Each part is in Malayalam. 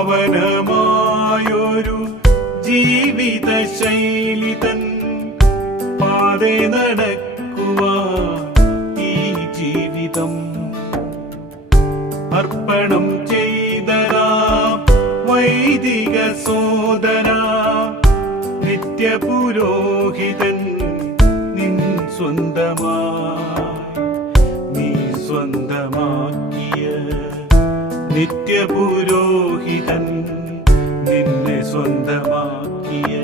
പാവനമായൊരു ജീവിത ശൈലി തൻ പാതേ നടക്കുവാൻ ഈ ജീവിതം അർപ്പണം ചെയ്തരാം വൈദിക സോദര നിത്യപുരോഹിതൻ നിൻ സ്വന്തമായി നീ സ്വന്തമാക്കിയ നിത്യപുരോഹിതൻ നിന്നെ സ്വന്തമാക്കിയ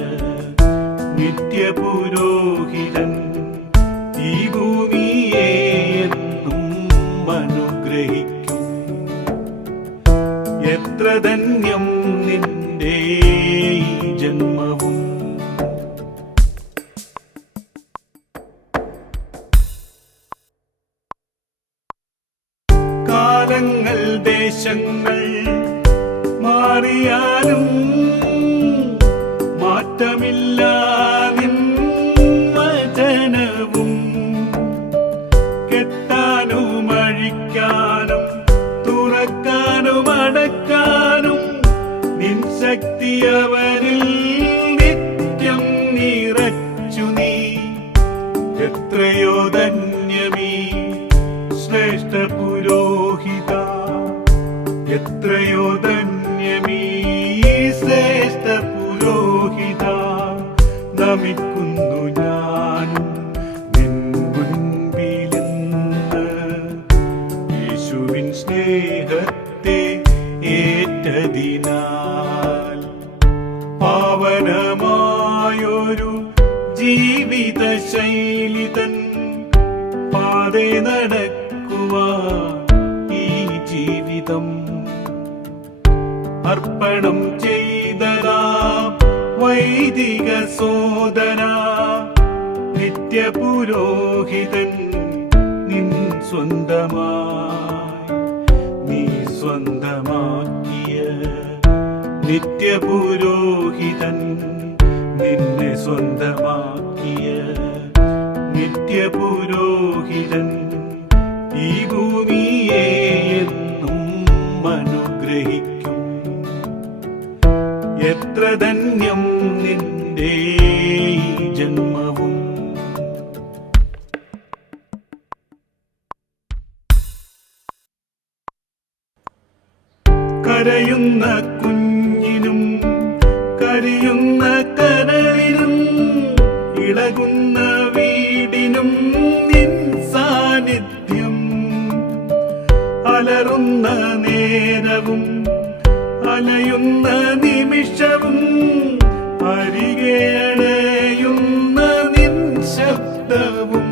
നിത്യപുരോഹിതൻ ഈ ഭൂമിയെ എന്നും അനുഗ്രഹിക്കും. എത്ര ധന്യം നിന്റെ ഈ ജന്മവും. കാലങ്ങൾ ദേശങ്ങൾ മാറിയാലും മാറ്റമില്ല നിൻ വചനവും. കെട്ടാനും അഴിക്കാനും തുറക്കാനും അടക്കാനും നിൻ ശക്തി അവരിൽ നിത്യം നിറച്ചു നീ. എത്രയോ ധന്യമീ ശ്രേഷ്ഠ പുരോഹിത, എത്രയോ ധന്യമീ ശ്രേഷ്ഠ പുരോഹിത. നമിക്കുന്നു ഞാനും നിൻ മുൻപിലിന്ന് യേശുവിൻ സ്നേഹത്തെ ഏറ്റതിനാൽ. പാവനമായൊരു ജീവിത ശൈലി തൻ പാതേ നടക്കുവാൻ ഈ ജീവിതം അർപ്പണം ചെയ്തരാം വൈദിക സോദര നിത്യപുരോഹിതൻ നിൻ സ്വന്തമായി നീ സ്വന്തമാക്കിയ നിത്യപുരോഹിതൻ നിന്നെ സ്വന്തമാക്കിയ നിത്യപുരോഹിതൻ ഈ ഭൂമിയെ എന്നും അനുഗ്രഹിക്കും. എത്ര ധന്യം നിന്റെ ഈ ജന്മവും. കരയുന്ന കുഞ്ഞിനും കരിയുന്ന കരളിനും ഇളകുന്ന വീടിനും നിൻ സാന്നിധ്യം. അലറുന്ന നേരവും അലയുന്ന നിമിഷവും അരികെ അണയുന്ന നിൻ ശബ്ദവും.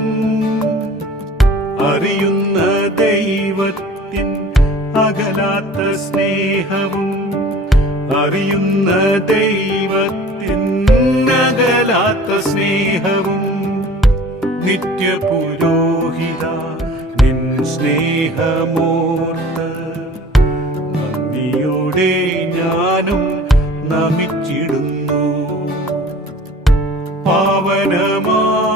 അറിയുന്ന ദൈവത്തിൻ അകലാത്ത സ്നേഹവും അറിയുന്ന ദൈവത്തിൻ അകലാത്ത സ്നേഹവും. നിത്യപുരോഹിത നിൻ സ്നേഹമോർത്ത് നന്ദിയോടെ ഞാനും നമിച്ചിടുന്നു. പാവനമായൊരു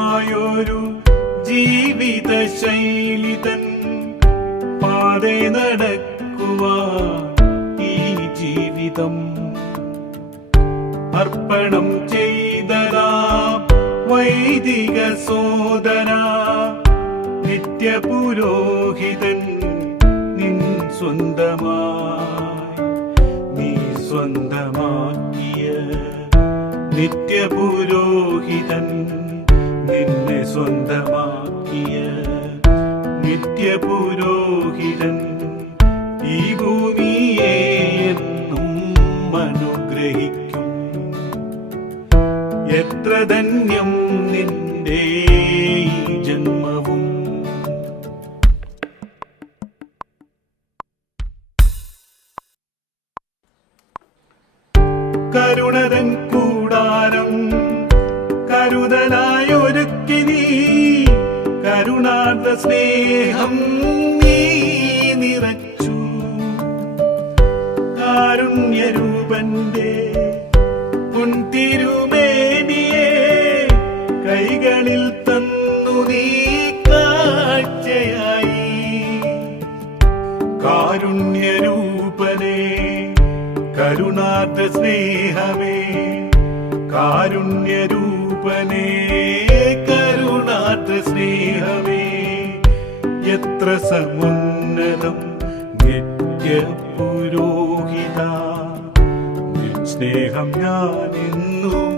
ജീവിത ശൈലി തൻ പാതേ നടക്കുവാൻ ഈ ജീവിതം അർപ്പണം ചെയ്തരാം വൈദിക സോദര നിത്യപുരോഹിതൻ നിൻ സ്വന്തമായി നീ സ്വന്തമാക്കിയ നിത്യപുരോഹിതൻ നിന്നെ സ്വന്തമാക്കിയ നിത്യപുരോഹിതൻ ഈ ഭൂമിയെ എന്നും അനുഗ്രഹിക്കും. എത്ര ധന്യം നിന്റെ ഈ ജന്മവും. കരുണതൻ കൂടാരം കരുതലായൊരുക്കി നീ. കരുണാർദ്ര സ്നേഹം നീ നിറച്ചു. കാരുണ്യരൂപന്റെ പൊൻതിരുമേനിയെ കൈകളിൽ തന്നു നീ കാഴ്ചയായി. കാരുണ്യരൂപനെ കരുണാർദ്ര സ്നേഹമേ കാരുണ്യരൂപനേ കരുണാർദ്ര സ്നേഹമേ എത്ര സമുന്നതം നിത്യപുരോഹിത നിൻ സ്നേഹം ഞാൻ എന്നും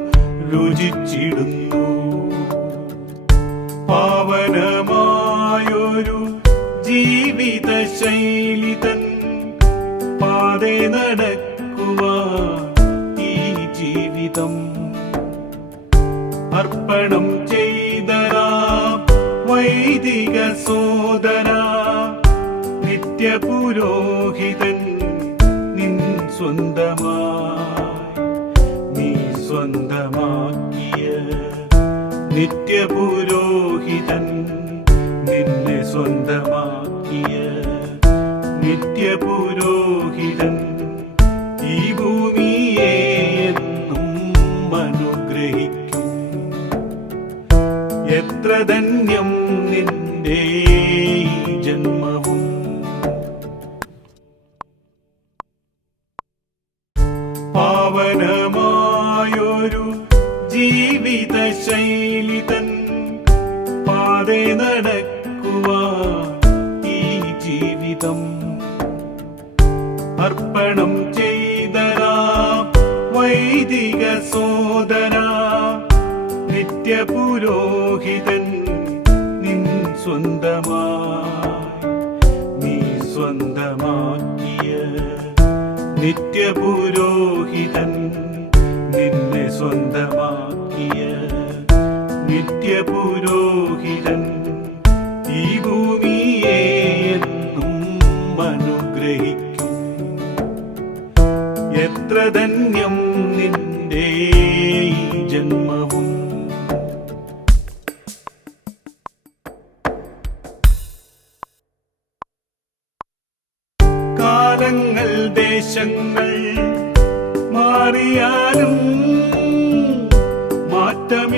രുചിച്ചിടുന്നു പാവനമായൊരു ജീവിത ശൈലി തൻ പാതേ നടക്കുവാൻ ഈ ജീവിതം അർപ്പണം ചെയ്തരാം വൈദിക സോദര നിത്യപുരോഹിതൻ നിൻ സ്വന്തമായി നീ സ്വന്തമാക്കിയ നിത്യപുരോഹിതൻ നിന്നെ സ്വന്തമാക്കിയ നിത്യപുരോഹിതൻ ഈ ഭൂമിയെ എന്നും അനുഗ്രഹിക്കും എത്ര ധന്യം നിന്റെ ജന്മവും പാവനമായൊരു ജീവിത ശൈലി തൻ പാതേ നടക്കുവാൻ ഈ ജീവിതം അർപ്പണം ചെയ്തരാം വൈദിക സോദര നിത്യപുരോഹിതൻ നിൻ സ്വന്തമായി നീ സ്വന്തമാക്കിയ നിത്യപുരോഹിതൻ നിന്നെ സ്വന്തമാക്കിയ നിത്യപുരോഹിതൻ ഈ ഭൂമിയെ എന്നും അനുഗ്രഹിക്കും എത്ര ധന്യം നിന്റെ ജന്മവും കാലങ്ങൾ ദേശങ്ങൾ മാറിയാലും മാറ്റമില്ല